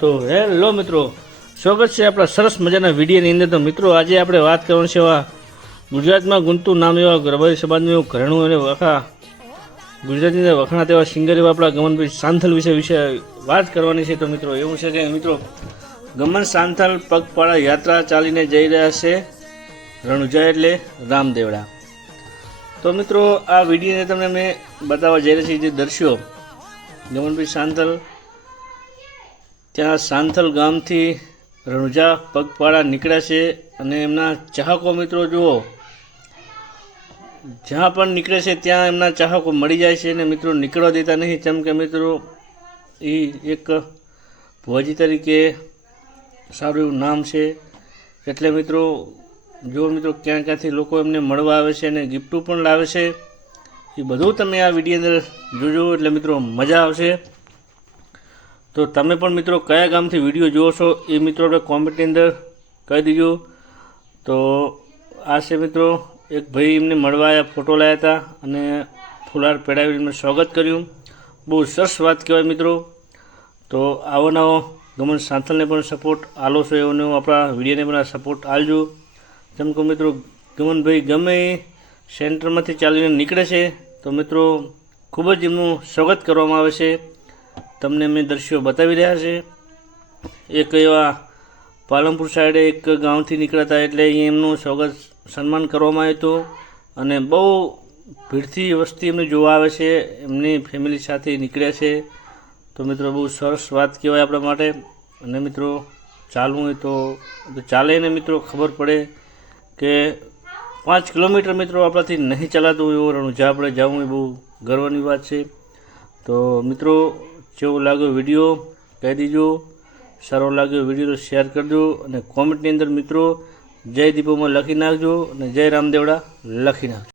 તો હેલો મિત્રો, સ્વાગત છે આપણા સરસ મજાના વિડીયોની અંદર। તો મિત્રો આજે આપણે વાત કરવાની છે એવા ગુજરાતમાં ગુંતું નામ એવા રબારી સમાજનું એવું ઘરેણું અને વખા ગુજરાતની અંદર વખણાત એવા સિંગર એવા આપણા ગમનભાઈ સાંથલ વિશે વાત કરવાની છે। તો મિત્રો એવું છે કે મિત્રો ગમન સાંથલ પગપાળા યાત્રા ચાલીને જઈ રહ્યા છે રણુજા એટલે રામદેવડા। તો મિત્રો આ વિડીયોને તમને મેં બતાવવા જઈ રહ્યા છીએ જે દર્શ્યો ગમનભાઈ સાંથલ ત્યાં સાંથલ ગામથી રણુજા પગપાળા નીકળ્યા છે અને એમના ચાહકો મિત્રો જુઓ જ્યાં પણ નીકળે છે ત્યાં એમના ચાહકો મળી જાય છે અને મિત્રો નીકળવા દેતા નહીં, જેમ કે મિત્રો એ એક ભુવાજી તરીકે સારું એવું નામ છે। એટલે મિત્રો જો મિત્રો ક્યાં ક્યાંથી લોકો એમને મળવા આવે છે અને ગિફ્ટો પણ લાવે છે, એ બધું તમે આ વિડીયો અંદર જોજો એટલે મિત્રો મજા આવશે। તો તમે પણ મિત્રો કયા ગામથી વિડીયો જુઓ છો એ મિત્રો આપણે કોમેન્ટની અંદર કહી દીજો। તો આ છે મિત્રો એક ભાઈ એમને મળવા આવ્યા, ફોટો લાવ્યા હતા અને ફુલાર પહેરાવી એમને સ્વાગત કર્યું, બહુ સરસ વાત કહેવાય મિત્રો। તો આવો નવો ગમન સાંથલને પણ સપોર્ટ આલો છો એવો આપણા વિડીયોને પણ સપોર્ટ આલજો। જેમ કે મિત્રો ગમનભાઈ ગમે સેન્ટરમાંથી ચાલીને નીકળે છે તો મિત્રો ખૂબ જ એમનું સ્વાગત કરવામાં આવે છે। તમને અમે દ્રશ્યો બતાવી રહ્યા છે। એક એવા પાલનપુર સાઈડે એક ગામથી નીકળ્યા હતા એટલે અહીં એમનું સ્વાગત સન્માન કરવામાં આવ્યું હતું અને બહુ ભીડથી વસ્તી એમને જોવા આવે છે, એમની ફેમિલી સાથે નીકળ્યા છે। તો મિત્રો બહુ સરસ વાત કહેવાય આપણા માટે। અને મિત્રો ચાલવું હોય તો ચાલે ને મિત્રો ખબર પડે કે 5 કિલોમીટર મિત્રો આપણાથી નહીં ચાલાતું એવો રણુજા આપણે જવું એ બહુ ગર્વની વાત છે। તો મિત્રો જેવો લાગ્યો વિડીયો કહી દીજો, સારો લાગ્યો વિડીયો તો શેર કરજો અને કોમેન્ટની અંદર મિત્રો જય દીપોમાં લખી નાખજો અને જય રામદેવડા લખી નાખજો।